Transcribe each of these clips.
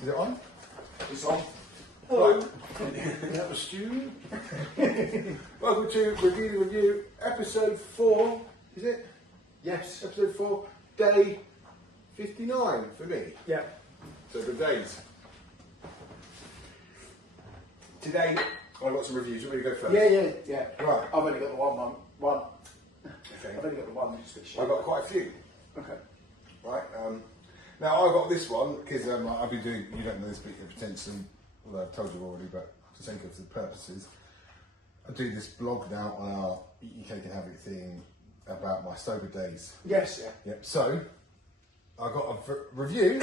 Is it on? It's on. Hello. We have a student. Welcome to Review, episode 4. Is it? Yes. Episode 4, day 59 for me. Yeah. So good days. Today, I've got some reviews. You want me to go first? Yeah. Right. I've only got the one. Okay. I've only got the one. I've got quite a few. Okay. Right. Now I've got this one because I've been doing. You don't know this, but potentially, although I've told you already, but for sake of the purposes, I do this blog now on our Eat Your Cake and Have It thing about my sober days. Yes. Yeah. Yep. So I got a review,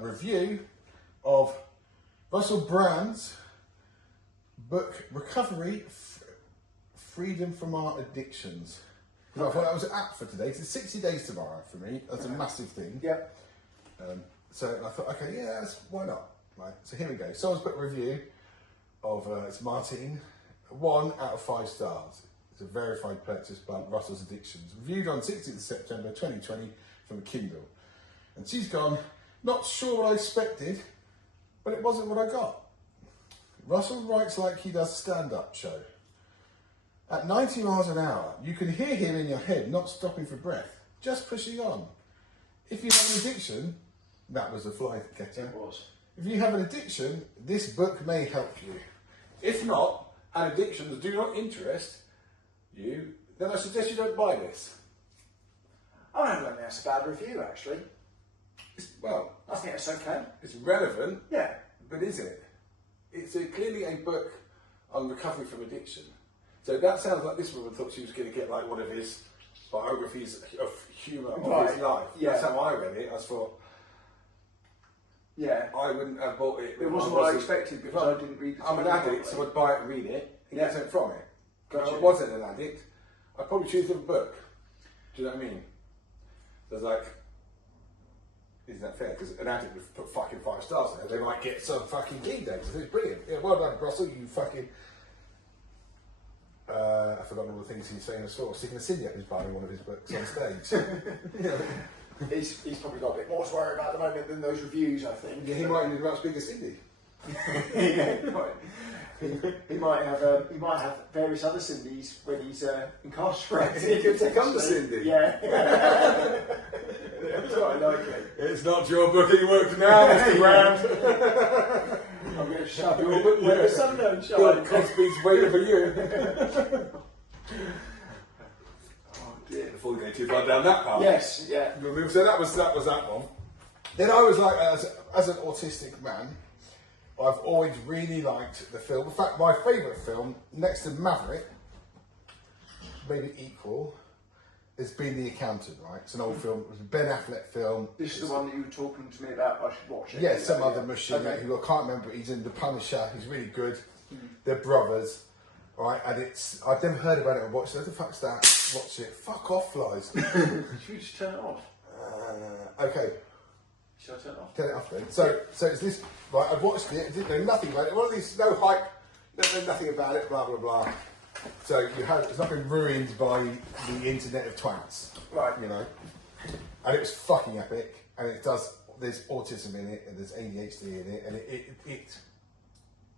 review of Russel Brand's book Recovery, Freedom from Our Addictions. I thought that was apt for today. It's 60 days tomorrow for me. That's a massive thing. Yeah. So I thought, okay, yeah, why not? Right. So here we go. Someone's put a review of it's Martine, 1 out of 5 stars. It's a verified purchase by Russel's Addictions. Reviewed on 16th September 2020 from Kindle. And she's gone, not sure what I expected, but it wasn't what I got. Russel writes like he does a stand-up show. At 90 miles an hour, you can hear him in your head, not stopping for breath, just pushing on. If you have an addiction, that was a fly catcher. It was. If you have an addiction, this book may help you. If not, and addictions do not interest you, then I suggest you don't buy this. I don't think that's a bad review, actually. Well, I think it's okay. it's relevant, Yeah. but is it? It's clearly a book on recovery from addiction. So that sounds like this woman thought she was going to get like one of his biographies of humour of his life. Yeah. That's how I read it. I thought, Yeah. I wouldn't have bought it. It wasn't what I expected because I didn't read the I'm an title addict, so properly. I'd buy it and read it and get something from it. Gotcha. If I wasn't an addict, I'd probably choose a book. Do you know what I mean? There's like, isn't that fair? Because an addict would put fucking 5 stars there. They might get some fucking key days. It's brilliant. Yeah, well done, Russell. You fucking. I've forgotten all the things he's saying as well. Sticking a Cindy up his buying one of his books on stage. He's probably got a bit more to worry about at the moment than those reviews, I think. Yeah, he might need a much bigger Cindy. Yeah, he might have various other Cindy's when he's incarcerated. He could take on the Cindy. Yeah. That's what I like it. It's not your book at your work now, Mr. Brand. I'm going to shove your book where the sun don't shine. God, Cosby's waiting for you. Oh dear. Before we go too far down that path. Yes, yeah. So that was that one. Then I was like, as an autistic man, I've always really liked the film. In fact, my favourite film, next to Maverick, maybe equal, has been The Accountant, right? It's an old film. It was a Ben Affleck film. This is the one that you were talking to me about. I should watch it. Yeah, some other machine Okay. who I can't remember. He's in The Punisher. He's really good. They're brothers, right? And I've never heard about it and watched it. What the fuck's that? Watch it. Fuck off, flies. Should we just turn it off? Okay. Shall I turn it off? Turn it off then. So it's this. Right, I've watched it. Didn't know nothing about it. One of these, no hype. Don't know nothing about it. Blah blah blah. So it's not been ruined by the internet of twats. Right. You know. And it was fucking epic. And it does. There's autism in it, and there's ADHD in it, and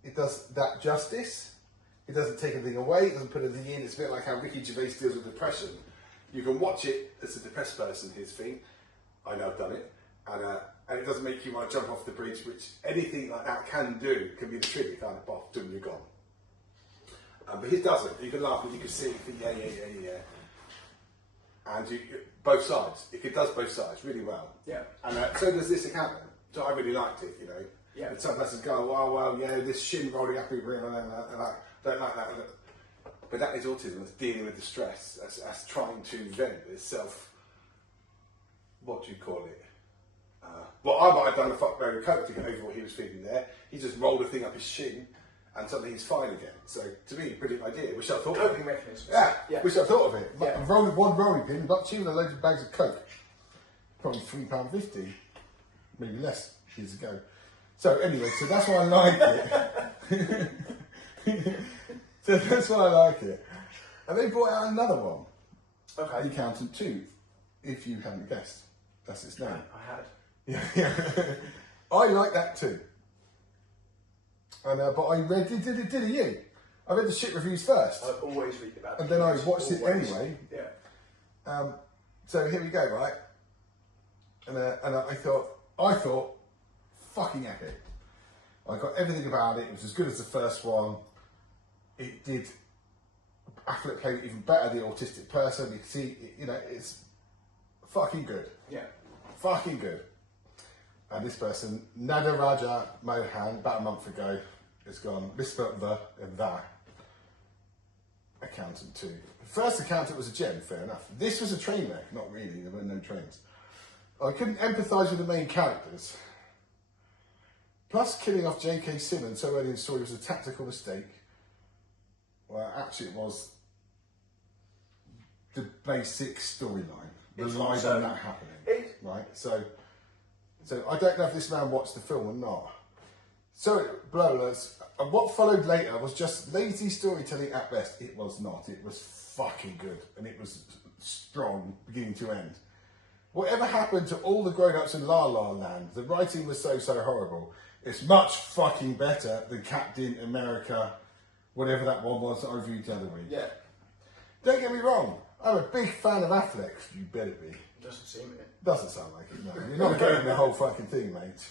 it does that justice. It doesn't take anything away. It doesn't put anything in. It's a bit like how Ricky Gervais deals with depression. You can watch it as a depressed person. His thing. I know I've done it. And it doesn't make you want to jump off the bridge, which anything like that can do, can be the trigger, kind of off, boom, you're gone. But his doesn't. You can laugh and you can see, you think, yeah. And both sides. It does both sides really well. Yeah. And so does this accountant. So I really liked it, you know. Yeah. And some persons go, well, yeah, this shin rolling up in real, and I don't like that. But that is autism. It's dealing with the stress. That's trying to vent itself. What do you call it? Well, I might have done a fuck load of coke to get over what he was feeling there. He just rolled a thing up his shin, and suddenly he's fine again. So, to me, brilliant idea. Wish I thought of Coping it. mechanisms. Yeah, wish I thought of it. Yeah. One rolling pin, not cheaper than loads of bags of coke. Probably £3.50, maybe less years ago. So anyway, so that's why I like it. So that's why I like it. And they brought out another one. Okay. The Accountant 2, if you haven't guessed. That's its name. I had. Yeah. I like that too. And but I read did you? I read the shit reviews first. I always read about it. And then I watched it anyway. Yeah. So here we go, right? And I thought, fucking epic. I got everything about it. It was as good as the first one. It did. Affleck played it even better. The autistic person. You can see, it's fucking good. Yeah. Fucking good. And this person, Nada Raja Mohan, about a month ago, has gone, misspelled the and that. Accountant too. First accountant was a gem, fair enough. This was a train wreck, not really, there were no trains. I couldn't empathise with the main characters. Plus, killing off J.K. Simmons so early in the story was a tactical mistake. Well, actually it was the basic storyline. Relied on that happening. Right? So I don't know if this man watched the film or not. So, blowers, and what followed later was just lazy storytelling at best. It was not. It was fucking good. And it was strong, beginning to end. Whatever happened to all the grown-ups in La La Land? The writing was so horrible. It's much fucking better than Captain America, whatever that one was that I reviewed the other week. Yeah. Don't get me wrong. I'm a big fan of Affleck. You better be. Doesn't seem it. Doesn't sound like it, no. You're not getting the whole fucking thing, mate.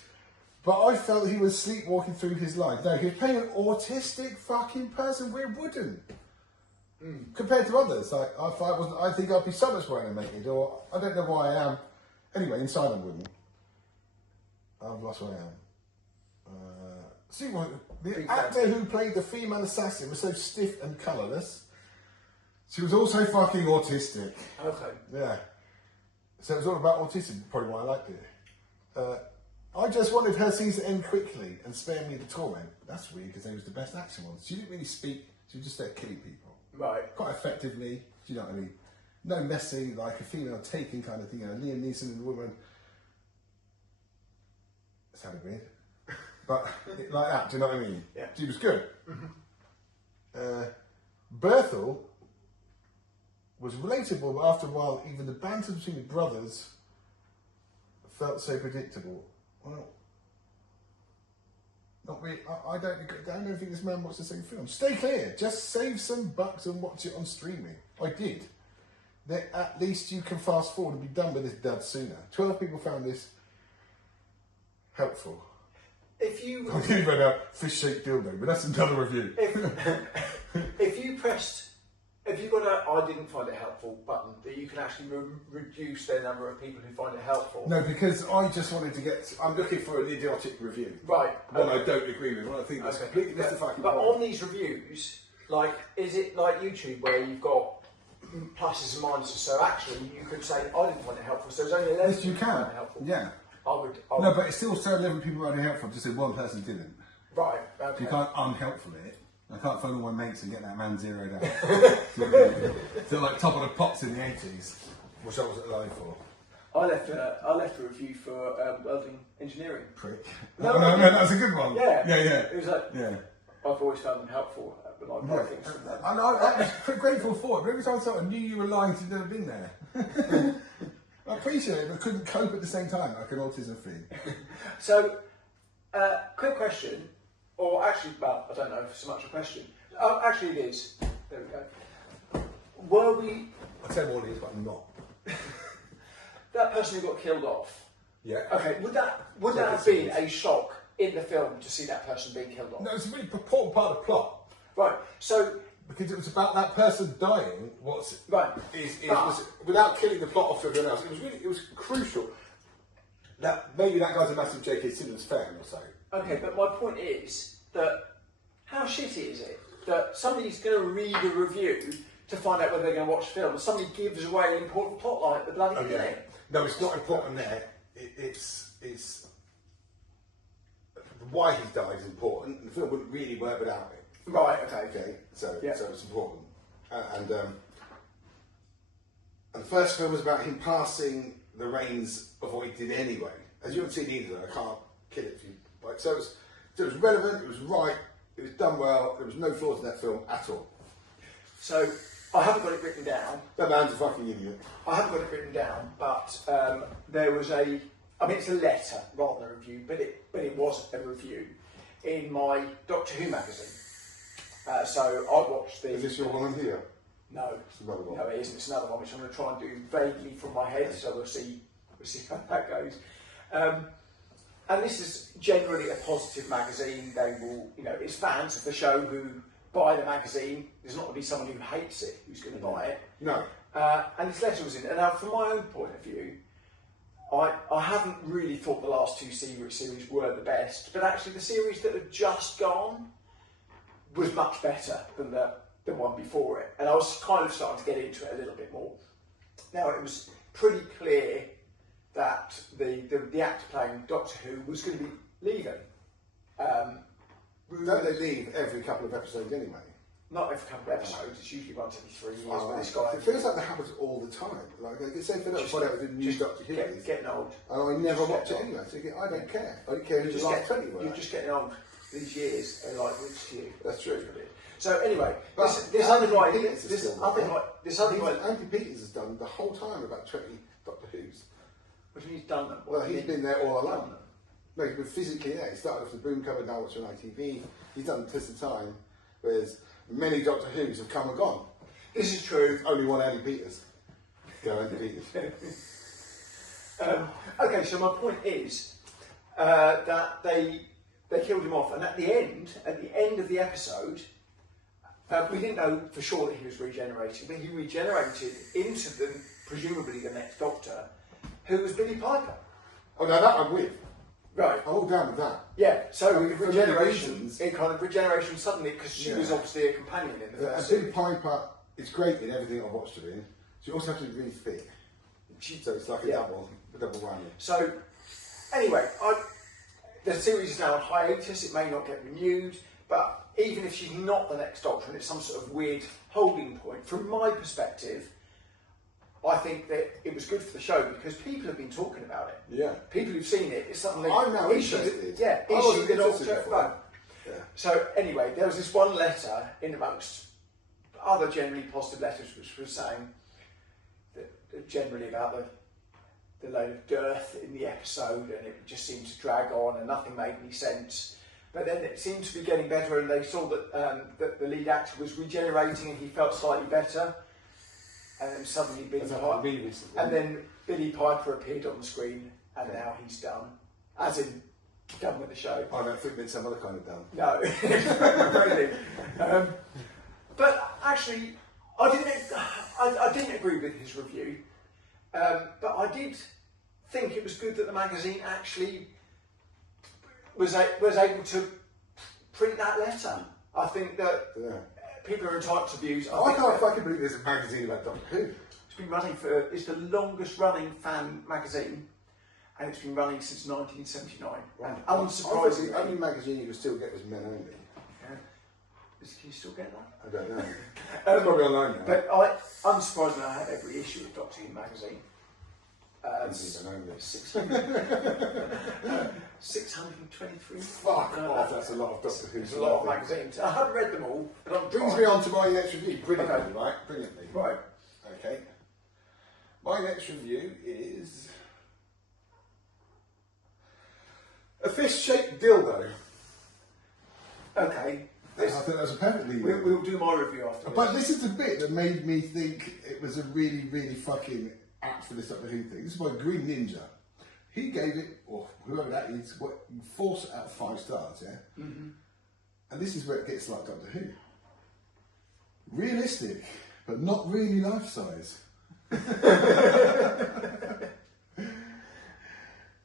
But I felt he was sleepwalking through his life. No, he was playing an autistic fucking person. We wouldn't. Compared to others. Like, I think I'd be so much more animated, or I don't know why I am. Anyway, inside I wouldn't. I've lost where I am. See what the actor who played the female assassin was so stiff and colourless. She was also fucking autistic. Okay. Yeah. So it was all about autism, probably why I liked it. I just wanted her scenes to end quickly and spare me the torment. That's weird because they was the best action ones. She didn't really speak, she was just there killing people. Right. Quite effectively, do you know what I mean? No messy, like a female taken kind of thing. Liam Neeson and the woman. It sounded weird. But like that, do you know what I mean? Yeah. She was good. Berthel was relatable, but after a while, even the banter between the brothers felt so predictable. Well, not really. I don't think this man watched the same film. Stay clear. Just save some bucks and watch it on streaming. I did. Then at least you can fast forward and be done with this dud sooner. 12 people found this helpful. If you I nearly read out fish-shaped dildo, but that's another review. if you got a I didn't find it helpful button, that you can actually reduce the number of people who find it helpful. No, because I just wanted to get. I'm looking for an idiotic review. Right. One I don't agree with. One I think that's completely missed the fucking But point. on these reviews, like, is it like YouTube where you've got pluses and minuses? So actually, you could say I didn't find it helpful. So there's only 11 Yes, you people who can. find it helpful. Yeah. I would. No, but it's still so 11 people were only helpful. Just say one person didn't. Right. Okay. You can't unhelpful it. I can't phone all my mates and get that man zeroed out. So like Top of the Pops in the 80s, which I was alive for. I left a review for welding engineering. Prick. No, No, that was a good one. Yeah. Yeah. It was like, Yeah. I've always found them helpful, but I Yeah. think from them. I was grateful for it, but every time I knew you were lying because you'd never been there. I appreciate it, but couldn't cope at the same time, like an autism thing. So, quick question, or actually, well, I don't know if it's so much a question. Oh, actually it is. There we go. Were we... I'll tell you what it is, but I'm not. That person who got killed off, Yeah. okay, would that have been a shock in the film to see that person being killed off? No, it's a really important part of the plot. Right, so... Because it was about that person dying. Right. Was without killing the plot off to everyone else. It was crucial. That maybe that guy's a massive J.K. Simmons fan or so. Okay, but my point is that how shitty is it that somebody's going to read a review to find out whether they're going to watch the film, and somebody gives away an important plot line at the bloody beginning? No, it's not important there. It's why he died is important. The film wouldn't really work without it. Right. Okay. Okay, so Yeah. so it's important. And the first film was about him passing the reins of what he did anyway. As you haven't seen either, I can't kill it for you. Right, so it was relevant, it was right, it was done well, there was no flaws in that film at all. So I haven't got it written down. That man's a fucking idiot. I haven't got it written down, but there was a I mean, it's a letter rather than a review, but it was a review in my Doctor Who magazine. So I watched the. Is this your one here? No, It's another one. no, it isn't. It's another one which I'm going to try and do vaguely from my head. So we'll see how that goes. And this is generally a positive magazine. They will, it's fans of the show who buy the magazine. There's not going to be someone who hates it who's going to buy it. No. And this letter was in. And now, from my own point of view, I haven't really thought the last two series were the best, but actually the series that had just gone was much better than the one before it. And I was kind of starting to get into it a little bit more. Now, it was pretty clear that the actor playing Doctor Who was going to be leaving. Don't they leave every couple of episodes anyway? Not every couple of episodes, it's usually once every 3 years, but this guy... It feels like that happens all the time. Like, I get so fed up with whatever the new Doctor Who is. Getting old. And I never watch it anyway, so I don't care. I don't care who the last 20 were. You're just getting old. These years are like roots to you. That's true. So anyway, But this other guy... Andy Peters has done the whole time about 20 Doctor Who's. What do you mean he's done them? Well, he's been there all along. No, he's been physically there. He started off the boom cover, now it's on ITV. He's done the test of time, whereas many Doctor Who's have come and gone. This is true. Only one Andy Peters. Go Andy Peters. Okay, so my point is that they killed him off, and at the end of the episode, we didn't know for sure that he was regenerating, but he regenerated into presumably the next Doctor, who was Billie Piper. Oh, no, that I'm with. Right. I'm all down with that. Yeah, so I mean, for regeneration, reasons, it kind of regeneration suddenly, because she was obviously a companion in the first Billie Piper is great in everything I've watched her in. She also has to be really fit. So it's like a double whammy. So, anyway, the series is now on hiatus, it may not get renewed, but even if she's not the next Doctor and it's some sort of weird holding point, from my perspective, I think that it was good for the show because people have been talking about it. Yeah. People who've seen it, it's something I'm now interested. Yeah, I wasn't issue the interested Doctor. before. Right. Yeah. So anyway, there was this one letter in amongst other generally positive letters which was saying that generally about the load of dearth in the episode, and it just seemed to drag on and nothing made any sense. But then it seemed to be getting better, and they saw that the lead actor was regenerating and he felt slightly better. And then suddenly Billie Piper appeared on the screen, and now he's done, as in done with the show. I don't think it's some other kind of done. No, really. But actually, I didn't agree with his review, but I did think it was good that the magazine actually was able to print that letter. I think that. Yeah. People are entitled to views. I can't fucking believe there's a magazine about Doctor Who. It's been running it's the longest running fan magazine, and it's been running since 1979. Right. And unsurprisingly, the only magazine you can still get was Men Only. Yeah. Can you still get that? I don't know. It's probably online now. But unsurprisingly, I have every issue of Doctor Who magazine. 623. Fuck off, that's a lot of Doctor Who. It's a lot of magazines. I haven't read them all, but I'm brings me on to my next review. Brilliantly, okay. Right? Brilliantly. Right. Okay. My next review is a fish-shaped dildo. Okay. I think that's a perfectly. We'll do my review after. But this is the bit that made me think it was a really, really fucking apt for this Doctor Who thing. This is by Green Ninja. He gave it, or whoever that is, 4 out of 5 stars, yeah? Mm-hmm. And this is where it gets like Doctor Who. Realistic, but not really life-size. A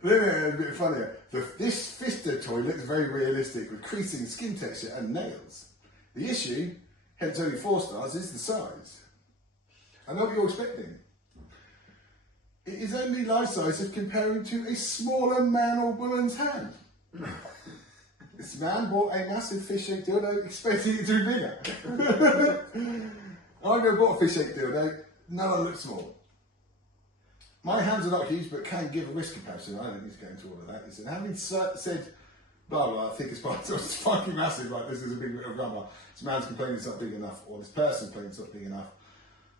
bit funnier. This Fister toy looks very realistic with creasing skin texture and nails. The issue, hence only 4 stars, is the size. I know what you're expecting. It is only life size if comparing to a smaller man or woman's hand. This man bought a massive fish-shaped dildo expecting it to be bigger. I go bought a fish-shaped dildo, none of them look small. My hands are not huge, but can give a wrist comparison. I don't need to go into all of that. Listen, having said, blah, blah, I think it's fucking massive, like this is a big bit of rubber. This man's complaining it's not big enough, or this person's complaining it's not big enough.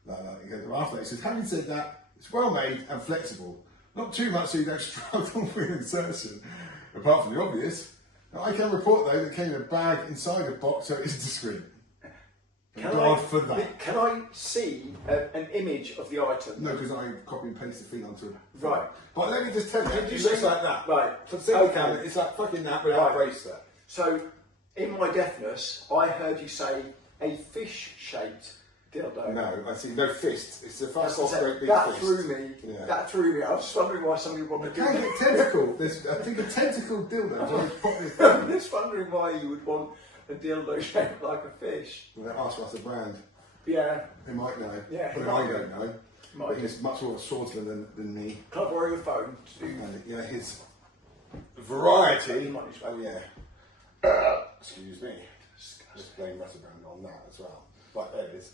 After that, he says, having said that, it's well made and flexible, Not too much so you don't struggle with insertion, apart from the obvious. Now, I can report though that it came in a bag inside a box, so it is discreet. For that. Can I see an image of the item? No, because I copy and paste the thing onto it. Right. But let me just tell you, Did you it looks see- like that. Right. For the single camera, it's like fucking that without a Right. bracelet. So, in my deafness, I heard you say a fish-shaped dildo. No, I see no fist. It's the fast off great big that fist. threw me. Yeah. That threw me. I was just wondering why somebody would want to do Can that. get tentacle. There's, I think a tentacle dildo. So it's probably a I'm thing. just wondering why you would want a dildo shaped like a fish. Well, ask Russel Brand. Yeah. He might know. Yeah, he But might I don't know. Might. But he's much more of a swordsman than me. Can I borrow your phone? And, you know, his variety. You might as well. Oh, yeah. Excuse me. Just blame Russel Brand on that as well. Right, there it is.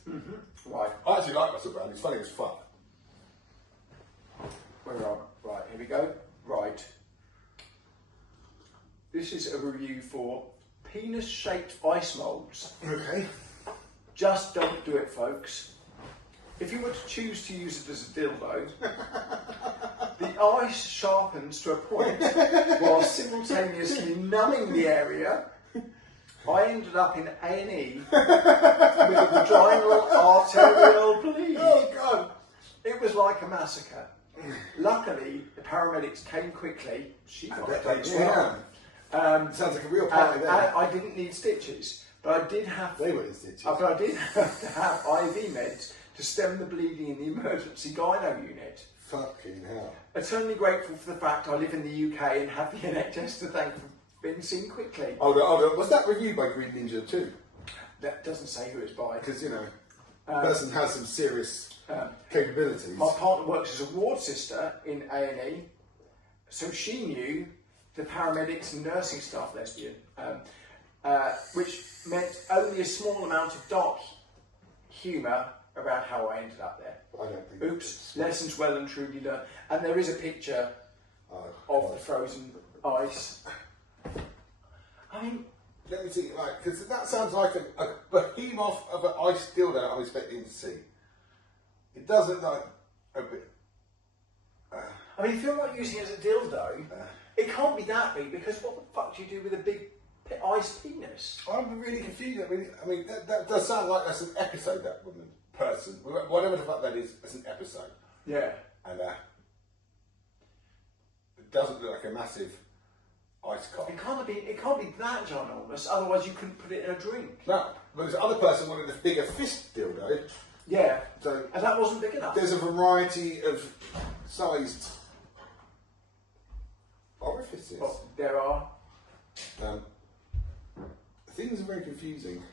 Right. I actually like Russel Brand. He's funny as fuck. Where are we? Right, here we go. Right. This is a review for penis-shaped ice molds. Okay. Just don't do it, folks. If you were to choose to use it as a dildo, the ice sharpens to a point while simultaneously numbing the area. I ended up in A&E with a vaginal arterial bleed. Oh, God. It was like a massacre. Luckily, the paramedics came quickly. She got it as well. Sounds like a real party there. I didn't need stitches, but I did have. They were in stitches. But I did have to have IV meds to stem the bleeding in the emergency gyno unit. Fucking hell. Eternally grateful for the fact I live in the UK and have the NHS to thank for being seen quickly. Hold on. Was that reviewed by Green Ninja too? That doesn't say who it's by. Because, you know, the person has some serious capabilities. My partner works as a ward sister in A&E, so she knew the paramedics and nursing staff lesbian, which meant only a small amount of dark humour around how I ended up there. I don't think. Oops, lessons well and truly learned. And there is a picture of the frozen ice. I mean, let me see, like, because that sounds like a behemoth of an ice dildo I'm expecting to see. It does look like a bit. I mean, if you're not using it as a dildo, it can't be that big because what the fuck do you do with a big ice penis? I'm really confused. I mean, that does sound like that's an episode, that person, whatever the fuck that is, that's an episode. Yeah. And it doesn't look like a massive ice cock. It can't be that ginormous, otherwise you couldn't put it in a drink. No, but this other person wanted a bigger fist dildo. Yeah. So And that wasn't big enough. there's a variety of sized orifices. Well, there are. Things are very confusing.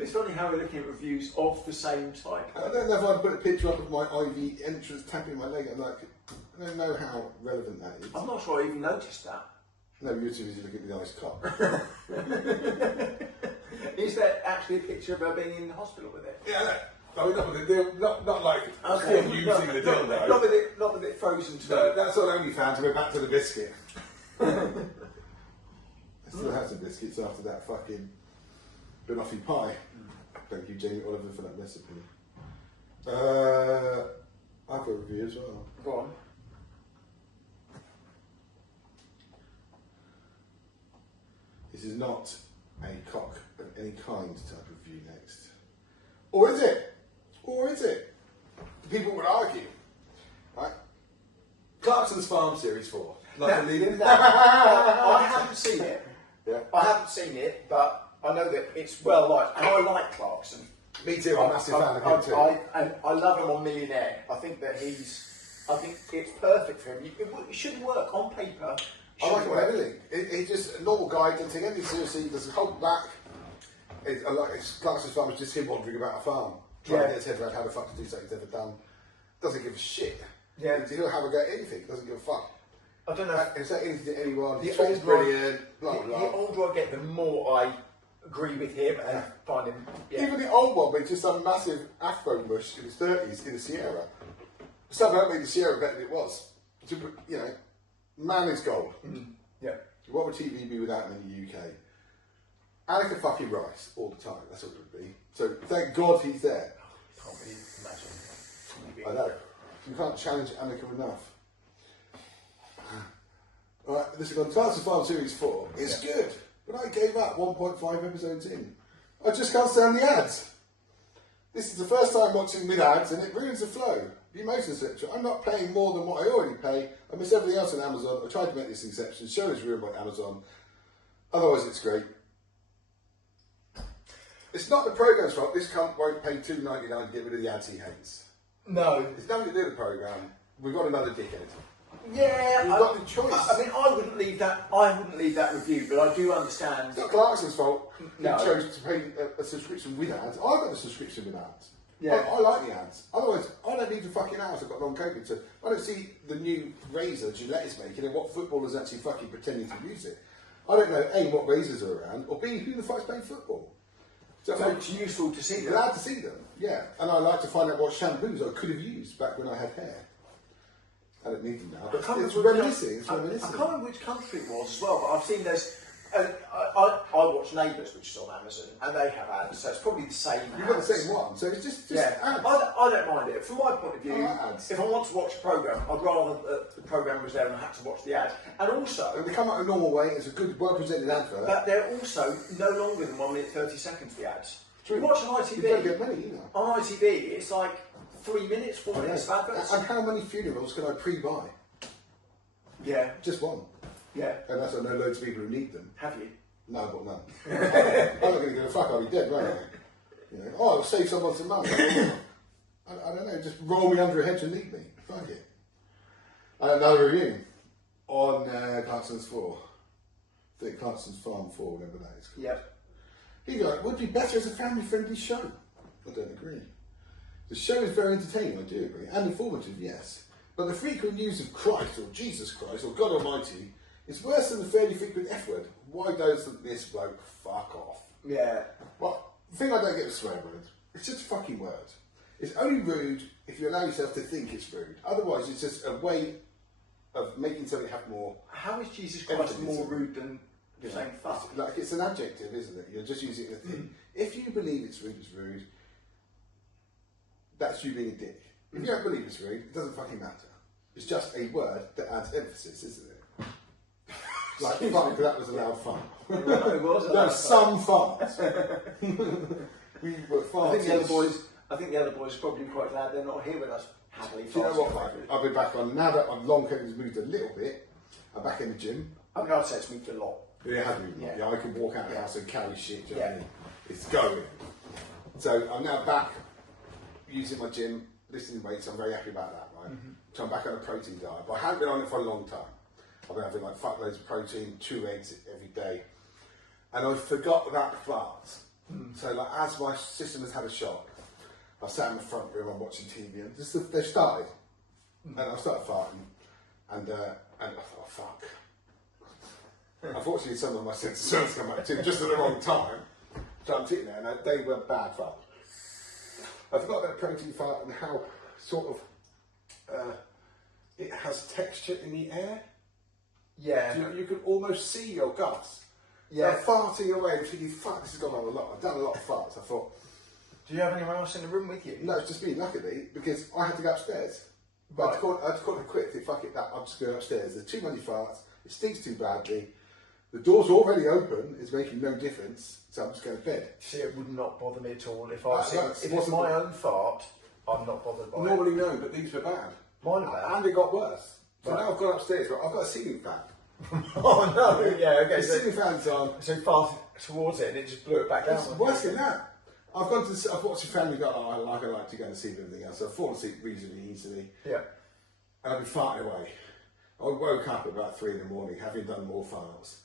It's funny how we're looking at reviews of the same type. I don't know if I'd put a picture up of my IV entrance tapping my leg. I'm like, I don't know how relevant that is. I'm not sure I even noticed that. No, you're too busy looking at the ice cock. Is there actually a picture of her being in the hospital with it? Yeah, I mean, not like Okay. still using the dildo. Not with it frozen to No, that's on OnlyFans. We're back to the biscuit. I still have some biscuits after that fucking banoffee pie. Thank you, Jamie Oliver, for that recipe. I've got a review as well. Go on. This is not a cock of any kind type of review next. Or is it? Or is it? People would argue. Right? Clarksons Farm Series 4. Like the leading. I haven't seen it. Yeah. I haven't seen it, but I know that it's well liked, and I like Clarkson. Me too, I'm a massive fan of him too. I love him on Millionaire. I think it's perfect for him. It should work on paper. I like him on everything. He's just a normal guy, doesn't take anything seriously, he doesn't hold back. Clarkson's Farm is just him wandering about a farm, trying to get his head around how the fuck to do something he's ever done. Doesn't give a shit. Yeah. He'll have a go at anything, doesn't give a fuck. I don't know. He'll say anything to anyone, The he's older brilliant, blah blah. The older I get, the more I agree with him and find him. Yeah. Even the old one with just some massive afro bush in his 30s in the Sierra. Somehow made the Sierra better than it was. You know, man is gold. Yeah. What would TV be without him in the UK? Annika fucking Rice all the time. That's what it would be. So thank God he's there. Can't really imagine. I know. You can't challenge Anakin enough. Alright, this is on Clarksons Farm Series 4. It's good, but I gave up 1.5 episodes in. I just can't stand the ads. This is the first time watching with ads and it ruins the flow. The emotion section. I'm not paying more than what I already pay. I miss everything else on Amazon. I tried to make this exception. Show is ruined by Amazon. Otherwise, it's great. It's not the program's fault. This cunt won't pay $2.99 to get rid of the ads he hates. No. It's nothing to do with the program. We've got another dickhead. Yeah, We've got the choice. I mean, I wouldn't leave that review, but I do understand. It's not Clarkson's fault. No. He chose to pay a subscription with ads. I've got a subscription with ads. Yeah. I like the ads. Otherwise, I don't need the fucking ads. I've got long COVID, so I don't see the new razor Gillette is making and what footballers actually fucking pretending to use it. I don't know A, what razors are around, or B, who the fuck's playing football. So it's useful to see them. Glad to see them, yeah. And I like to find out what shampoos I could have used back when I had hair. I don't need them now, but it's reminiscing. It's reminiscing. I can't remember which country it was as well, but I've seen there's. I watch Neighbours, which is on Amazon, and they have ads, so it's probably the same. You've got the same one, so it's just yeah. ads. I don't mind it. From my point of view, I like ads. if I want to watch a programme, I'd rather the programme was there and I had to watch the ad. And also, And they come out a normal way. It's a good, well-presented advert. but they're also no longer than 1 minute 30 seconds. The ads. True. You watch on ITV. You don't get many, you know. On ITV, it's like 3 minutes, 4 minutes of adverts. And how many funerals can I pre-buy? Yeah, Just one. yeah. And that's I know loads of people who need them. Have you? No, but none. I'm not going to give a fuck. I'll be dead, won't I? You know, oh, I'll save someone some money. I don't know. Just roll me under a hedge and leave me. Fuck it. Another review on Clarksons 4. I think Clarksons Farm 4, whatever that is. Yep. He goes, would be better as a family-friendly show. I don't agree. The show is very entertaining, I do agree, and informative, yes. But the frequent use of Christ, or Jesus Christ, or God Almighty, is worse than the fairly frequent F word. Why doesn't this bloke fuck off? Yeah. Well, the thing I don't get with swear words, it's just a fucking word. It's only rude if you allow yourself to think it's rude. Otherwise, it's just a way of making something have more. How is Jesus Christ more rude than saying fuck? Like, it's an adjective, isn't it? You're just using a thing. If you believe it's rude, that's you being a dick. If you don't believe it's rude, it doesn't fucking matter. It's just a word that adds emphasis, isn't it? Like, fuck, that was a loud fart. It was a No, loud some farts. We were farting. I think the other boys are probably quite glad they're not here with us. Happily. Do you know what, mate? I'll be back on. Now that my long coat has moved a little bit, I'm back in the gym. I mean, I'd say it's moved a lot. Yeah, it has moved. Yeah. Yeah, I can walk out of the house and carry shit, do you know what I Yeah. mean? It's going. So I'm now back using my gym, lifting weights. I'm very happy about that, right? So I'm back on a protein diet, but I haven't been on it for a long time. I've been having like fuckloads of protein, 2 eggs every day. And I forgot about the farts. So like, as my system has had a shock, I sat in the front room, I'm watching TV, and just, they've started. And I started farting. And I thought, oh, fuck. Unfortunately, some of my senses come back to just at the wrong time. So I'm sitting there, and they were bad farts. I forgot about protein fart and how sort of it has texture in the air. Yeah. You can almost see your guts. Yeah. I'm farting away and thinking, fuck, this has gone on a lot. I've done a lot of farts. I thought, Do you have anyone else in the room with you? no, it's just me, luckily, because I had to go upstairs. But I had to call it quit. Think, fuck it, I'm just going upstairs. There's too many farts. It stinks too badly. The door's already open. It's making no difference. So I'm just going to bed. See, it would not bother me at all. If That's if it's my own fart, I'm not bothered by it. Normally no, but these were bad. Mine are bad. And it got worse. So Right. now I've gone upstairs, but I've got a ceiling fan. Oh no! Yeah, okay. The ceiling fan's on. So far towards it, and it just blew it back down. It's worse than that. I've watched a family go, oh, I like to go and see everything else. So I've fallen asleep reasonably easily. Yeah. And I've been farting away. I woke up at about 3 in the morning, having done more farts.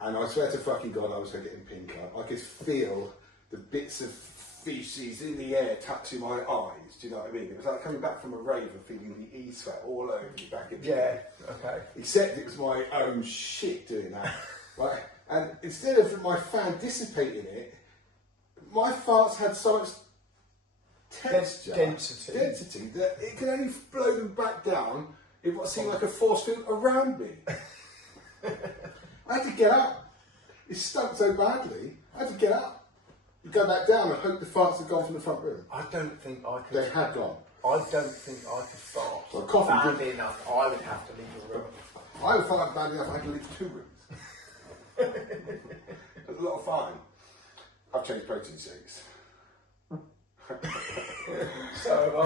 And I swear to fucking God, I was going to get pink eye. I could feel the bits of feces in the air touching my eyes. Do you know what I mean? It was like coming back from a rave and feeling the e-sweat all over me back in the Yeah. Okay. Except it was my own shit doing that. Right? And instead of my fan dissipating it, my farts had so much texture, Density. that it could only blow them back down in what seemed like a force field around me. I had to get up. It stunk so badly. I had to get up. You go back down and hope the farts had gone from the front room. I don't think I could. They had gone. I don't think I could fart. Well, coffee badly enough, I would have to leave a room. I would fart badly enough I had to leave 2 rooms. That's a lot of fine. I've changed protein shakes. So have I.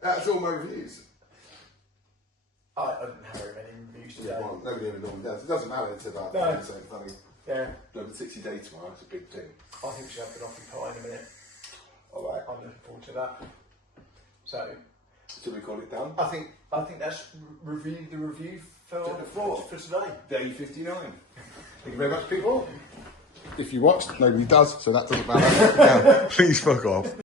That's all my reviews. I didn't have very many reviews today. Yeah, well, nobody ever normally does. It doesn't matter, it's about No. the same thing. Yeah. No, the 60 day tomorrow, it's a big thing. I think we should have an off pie in a minute. Alright. I'm looking forward to that. So, Should we call it done? I think that's the review for today. Day 59. Thank you very much, people. If you watched, nobody does, so that doesn't matter. Now, please fuck off.